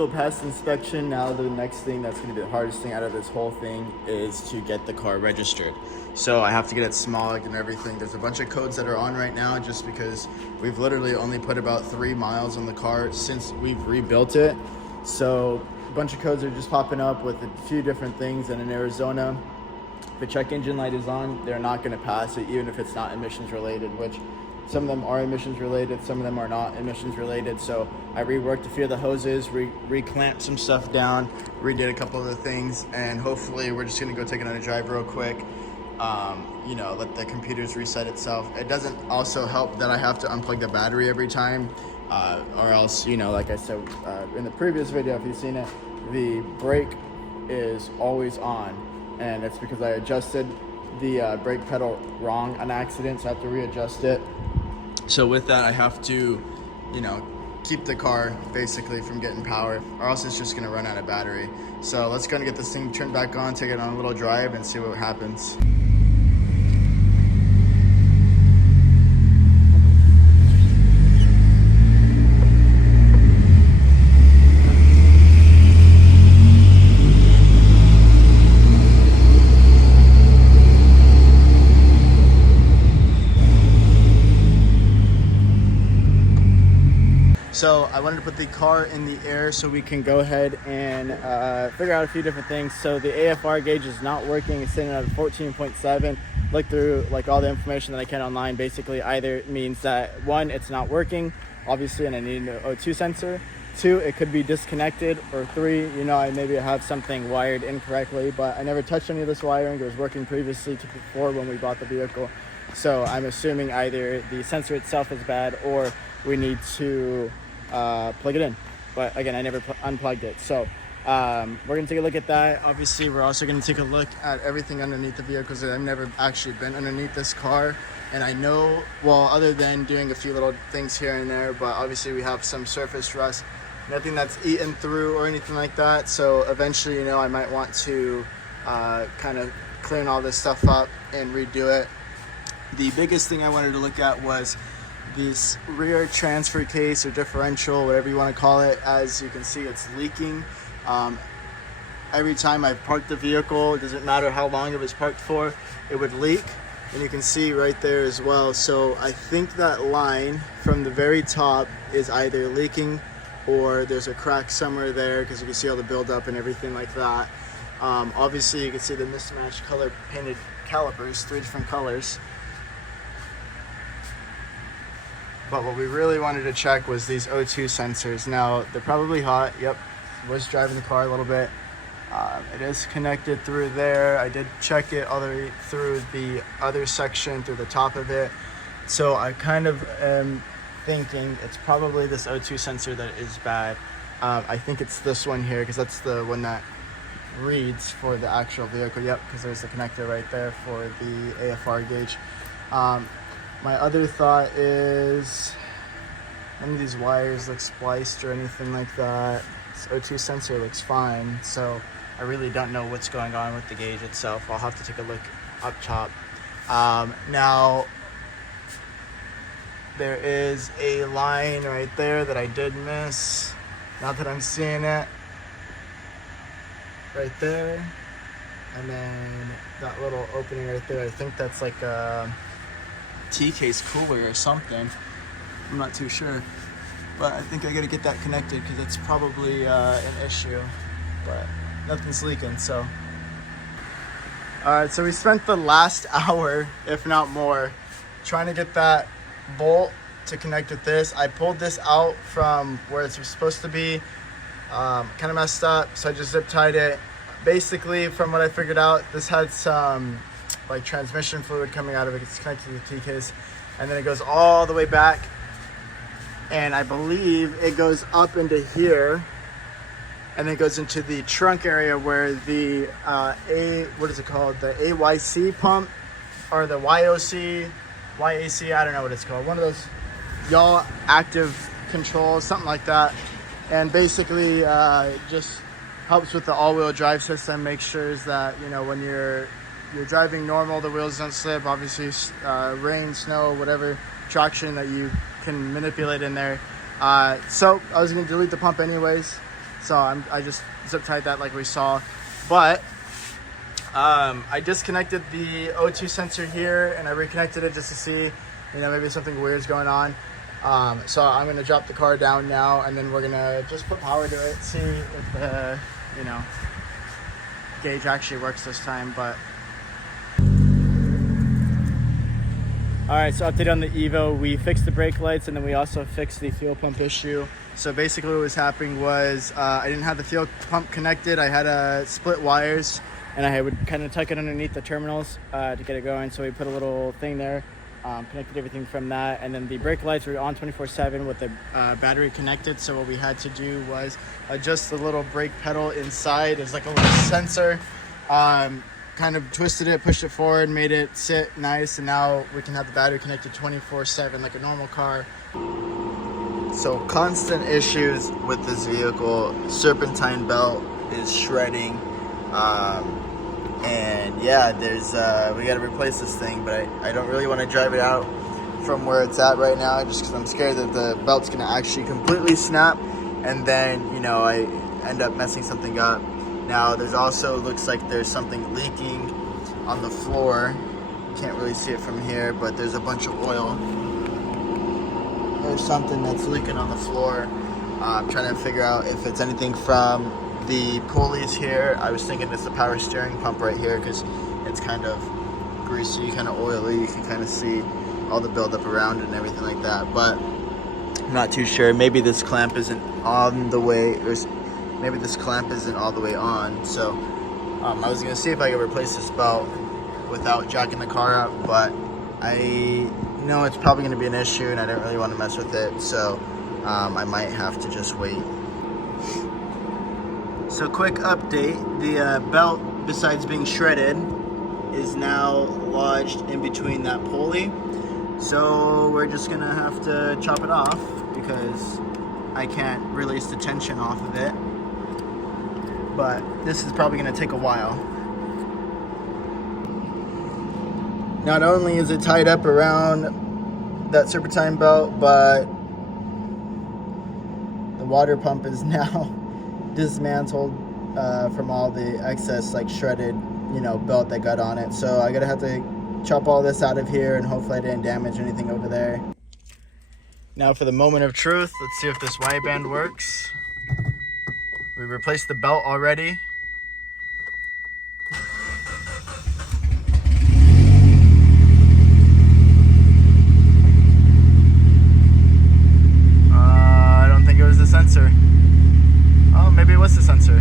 Evo passed inspection. Now the next thing that's going to be the hardest thing out of this whole thing is to get the car registered. So I have to get it smogged and everything. There's a bunch of codes that are on right now just because we've literally only put about 3 miles on the car since we've rebuilt it. So a bunch of codes are just popping up with a few different things. And in Arizona, if the check engine light is on, they're not going to pass it even if it's not emissions related, which some of them are emissions related, some of them are not emissions related. So I reworked a few of the hoses, reclamped some stuff down, redid a couple of the things, and hopefully we're just gonna go take it on a drive real quick. Let the computers reset itself. It doesn't also help that I have to unplug the battery every time, or else, like I said in the previous video, if you've seen it, the brake is always on, and it's because I adjusted the brake pedal wrong on accident, so I have to readjust it. So with that, I have to, keep the car basically from getting power, or else it's just gonna run out of battery. So let's go and get this thing turned back on, take it on a little drive, and see what happens. So I wanted to put the car in the air so we can go ahead and figure out a few different things. So the AFR gauge is not working. It's sitting at 14.7. Look through all the information that I can online. Basically, either means that 1, it's not working, obviously, and I need an O2 sensor. 2, it could be disconnected. Or 3, I maybe have something wired incorrectly, but I never touched any of this wiring. It was working previously to before when we bought the vehicle. So I'm assuming either the sensor itself is bad or we need to plug it in, but again, I never unplugged it. So we're gonna take a look at that. Obviously, we're also gonna take a look at everything underneath the vehicle because I've never actually been underneath this car, and I know, well, other than doing a few little things here and there, but obviously we have some surface rust, nothing that's eaten through or anything like that. So eventually, I might want to kind of clean all this stuff up and redo it. The biggest thing I wanted to look at was this rear transfer case or differential, whatever you want to call it. As you can see, it's leaking. Every time I've parked the vehicle, it doesn't matter how long it was parked for, it would leak, and you can see right there as well. So I think that line from the very top is either leaking or there's a crack somewhere there, because you can see all the buildup and everything like that. Obviously you can see the mismatched color painted calipers, 3 different colors. But what we really wanted to check was these O2 sensors. Now, they're probably hot. Yep, was driving the car a little bit. It is connected through there. I did check it all the way through the other section, through the top of it. So I kind of am thinking it's probably this O2 sensor that is bad. I think it's this one here, because that's the one that reads for the actual vehicle. Yep, because there's the connector right there for the AFR gauge. My other thought is none of these wires look spliced or anything like that. This O2 sensor looks fine, so I really don't know what's going on with the gauge itself. I'll have to take a look up top. Now, there is a line right there that I did miss. Not that I'm seeing it. Right there. And then that little opening right there, I think that's like a T-case cooler or something. I'm not too sure, but I think I gotta get that connected because it's probably an issue, but nothing's leaking. So alright, so we spent the last hour, if not more, trying to get that bolt to connect with this. I pulled this out from where it's supposed to be, kind of messed up, so I just zip tied it. Basically, from what I figured out, this had some like transmission fluid coming out of it. It's connected to the T-case, and then it goes all the way back, and I believe it goes up into here, and then it goes into the trunk area where the what is it called, the AYC pump or the YOC, YAC, I don't know what it's called, one of those yaw active controls, something like that. And basically just helps with the all-wheel drive system, makes sure that, when you're driving normal, the wheels don't slip. Obviously, rain, snow, whatever traction that you can manipulate in there. So I was going to delete the pump anyways. So I just zip tied that like we saw. But I disconnected the O2 sensor here and I reconnected it just to see, maybe something weird's going on. So I'm gonna drop the car down now, and then we're gonna just put power to it, see if the gauge actually works this time. But all right, so update on the Evo. We fixed the brake lights, and then we also fixed the fuel pump issue. So basically what was happening was I didn't have the fuel pump connected. I had split wires, and I would kind of tuck it underneath the terminals to get it going. So we put a little thing there, connected everything from that. And then the brake lights were on 24/7 with the battery connected. So what we had to do was adjust the little brake pedal inside. There's like a little sensor. Kind of twisted it, pushed it forward, made it sit nice, and now we can have the battery connected 24/7 like a normal car. So constant issues with this vehicle. Serpentine belt is shredding, and yeah, there's we got to replace this thing, but I don't really want to drive it out from where it's at right now, just because I'm scared that the belt's gonna actually completely snap, and then I end up messing something up. Now there's also, looks like there's something leaking on the floor. Can't really see it from here, but there's a bunch of oil. There's something that's leaking on the floor. I'm trying to figure out if it's anything from the pulleys here. I was thinking it's the power steering pump right here, because it's kind of greasy, kind of oily. You can kind of see all the buildup around it and everything like that, but I'm not too sure. Maybe this clamp isn't on the way, or maybe this clamp isn't all the way on. So I was gonna see if I could replace this belt without jacking the car up, but I know it's probably gonna be an issue and I don't really want to mess with it. So I might have to just wait. So quick update, the belt, besides being shredded, is now lodged in between that pulley. So we're just gonna have to chop it off because I can't release the tension off of it. But this is probably going to take a while. Not only is it tied up around that serpentine belt, but the water pump is now dismantled from all the excess shredded belt that got on it. So I gotta have to chop all this out of here, and hopefully I didn't damage anything over there. Now for the moment of truth, let's see if this Y band works. We replaced the belt already. I don't think it was the sensor. Oh, maybe it was the sensor.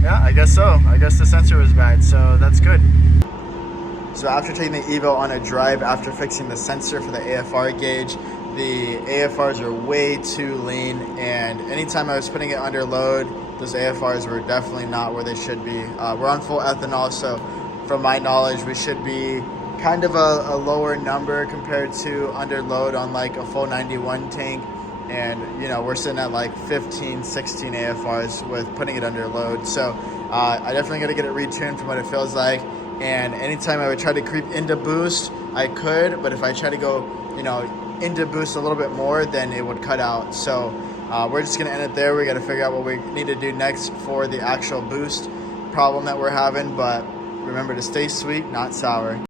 Yeah, I guess so. I guess the sensor was bad, so that's good. So after taking the Evo on a drive, after fixing the sensor for the AFR gauge, the AFRs are way too lean, and anytime I was putting it under load, those AFRs were definitely not where they should be. We're on full ethanol, so from my knowledge, we should be kind of a lower number compared to under load on a full 91 tank. And we're sitting at 15, 16 AFRs with putting it under load. So I definitely got to get it retuned from what it feels like. And anytime I would try to creep into boost, I could, but if I try to go, into boost a little bit more, then it would cut out. So we're just gonna end it there. We got to figure out what we need to do next for the actual boost problem that we're having. But remember to stay sweet, not sour.